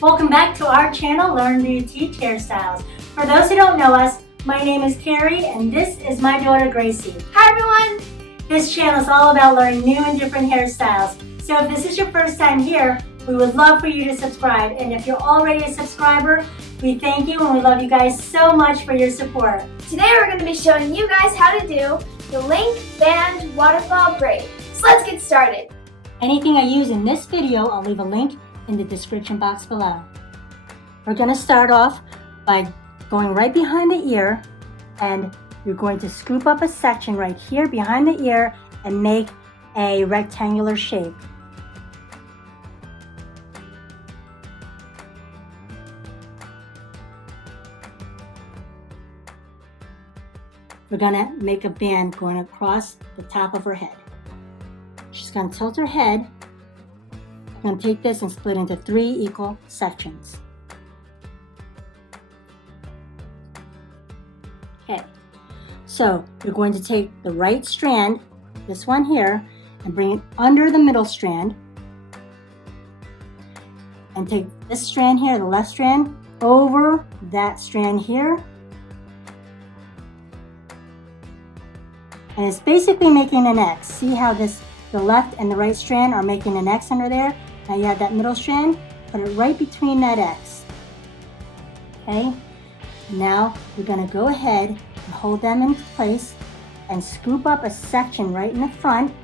Welcome back to our channel, Learn to Teach Hairstyles. For those who don't know us, my name is Carrie and this is my daughter Gracie. Hi everyone! This channel is all about learning new and different hairstyles. So if this is your first time here, we would love for you to subscribe. And if you're already a subscriber, we thank you and we love you guys so much for your support. Today we're going to be showing you guys how to do the Headband Waterfall Braid. So let's get started. Anything I use in this video, I'll leave a link in the description box below. We're going to start off by going right behind the ear, and you're going to scoop up a section right here behind the ear and make a rectangular shape. We're going to make a band going across the top of her head. She's going to tilt her head. I'm going to take this and split into 3 equal sections. Okay, so you're going to take the right strand, this one here, and bring it under the middle strand. And take this strand here, the left strand, over that strand here. And it's basically making an X. See how the left and the right strand are making an X under there? Now you have that middle strand, put it right between that X. Okay? Now we're going to go ahead and hold them in place and scoop up a section right in the front.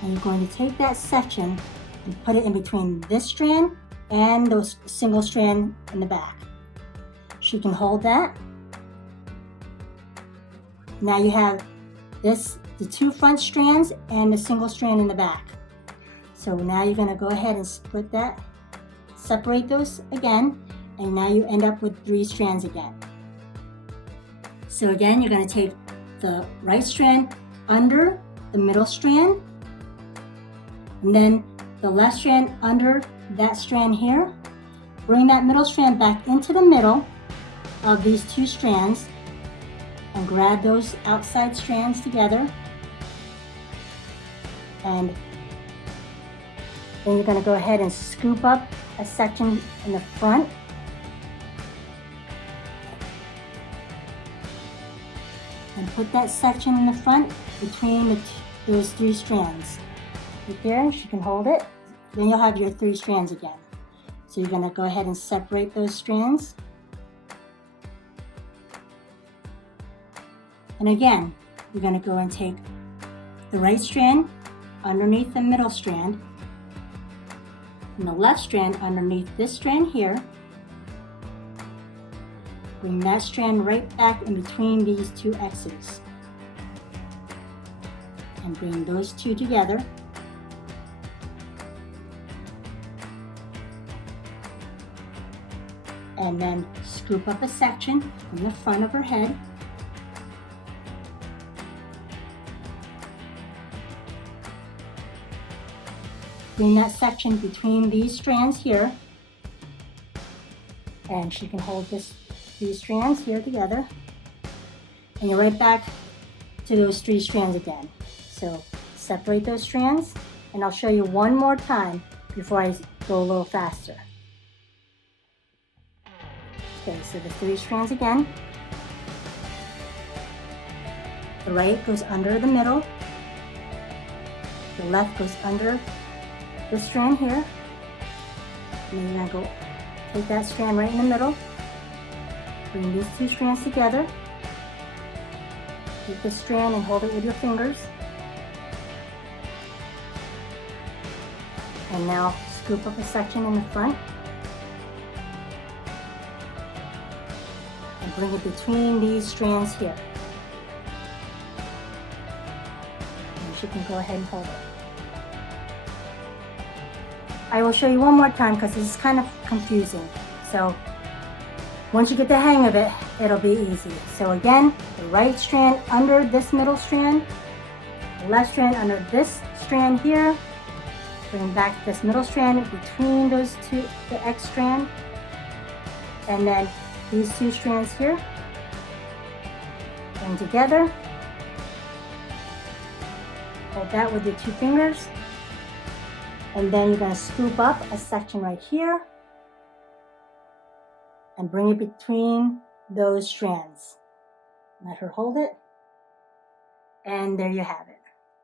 And you're going to take that section and put it in between this strand and the single strand in the back. She can hold that. Now you have the 2 front strands and the single strand in the back. So now you're going to go ahead and split that, separate those again, and now you end up with 3 strands again. So again, you're going to take the right strand under the middle strand, and then the left strand under that strand here. Bring that middle strand back into the middle of these 2 strands and grab those outside strands together, and then you're going to go ahead and scoop up a section in the front. And put that section in the front between those 3 strands. Right there, she can hold it. Then you'll have your 3 strands again. So you're going to go ahead and separate those strands. And again, you're going to go and take the right strand underneath the middle strand, and the left strand underneath this strand here. Bring that strand right back in between these 2 X's. And bring those 2 together. And then scoop up a section from the front of her head. Bring that section between these strands here, and she can hold these strands here together, and you're right back to those 3 strands again. So separate those strands, and I'll show you one more time before I go a little faster. Okay, so the 3 strands again. The right goes under the middle, the left goes under this strand here, and then you're going to go take that strand right in the middle, bring these 2 strands together, take this strand and hold it with your fingers, and now scoop up a section in the front and bring it between these strands here, and she can go ahead and hold it. I will show you one more time because this is kind of confusing. So once you get the hang of it, it'll be easy. So again, the right strand under this middle strand, the left strand under this strand here, bring back this middle strand between those 2, the X strand, and then these 2 strands here, bring together, Hold that with your 2 fingers. And then you're going to scoop up a section right here and bring it between those strands. Let her hold it. And there you have it.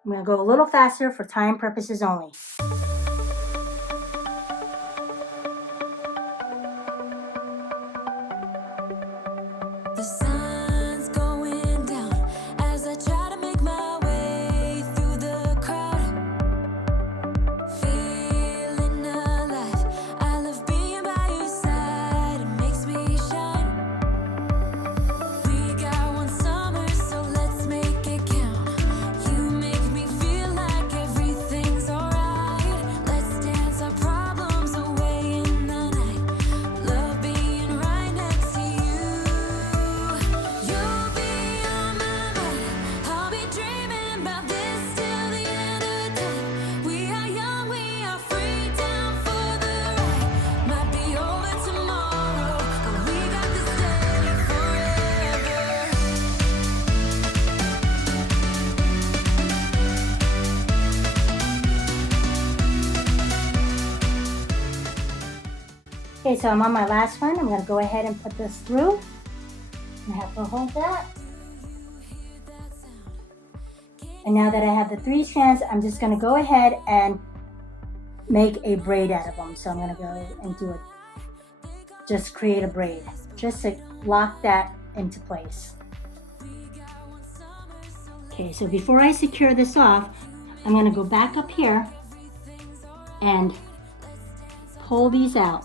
I'm going to go a little faster for time purposes only. The sun's going down as I try to make my way through the crowd. Feeling alive, I love being by your side. It makes me shine. We got one summer, so let's make it count. You make me feel like everything's alright. Let's dance our problems away in the night. Love being right next to you. You'll be on my mind. I'll be dreaming about this till the end of time. We are young, we are free, down for the ride. Might be over tomorrow, but we got this day forever. Okay, so I'm on my last one. I'm going to go ahead and put this through. I have to hold that. And now that I have the 3 strands, I'm just going to go ahead and make a braid out of them. So I'm going to go and do it. Just create a braid, just to lock that into place. Okay, so before I secure this off, I'm going to go back up here and pull these out.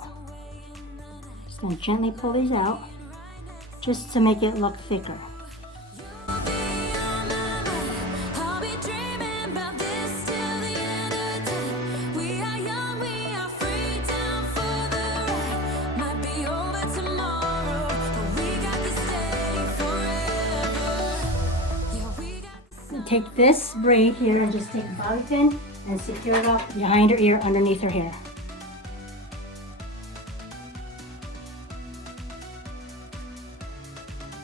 Just going to gently pull these out just to make it look thicker. I'll be dreaming about this till the end of time. We are young, we are free, down for the ride. Might be over tomorrow, but we got this day forever. Yeah, we got. Take this braid here and just take a bobby pin and secure it off behind her ear underneath her hair.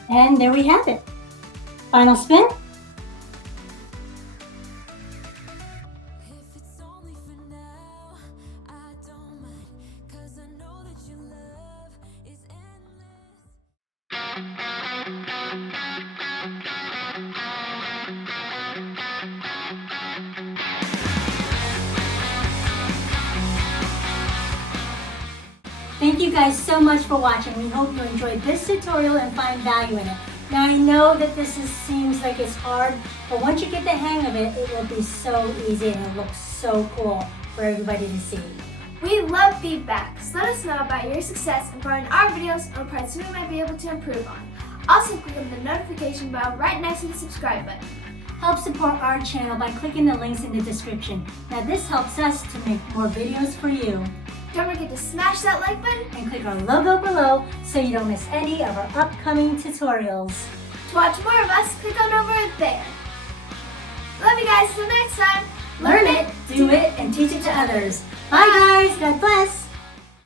And there we have it. Final spin. If it's only for now, I don't mind, 'cause I know that your love is endless. Thank you guys so much for watching. We hope you enjoyed this tutorial and find value in it. Now I know that seems like it's hard, but once you get the hang of it, it will be so easy and it looks so cool for everybody to see. We love feedback, so let us know about your success and find our videos on parts we might be able to improve on. Also click on the notification bell right next to the subscribe button. Help support our channel by clicking the links in the description. Now this helps us to make more videos for you. Don't forget to smash that like button. And click our logo below so you don't miss any of our upcoming tutorials. To watch more of us, click on over there. Love you guys, till next time. Learn it, do it, and teach it to others. Bye guys, God bless.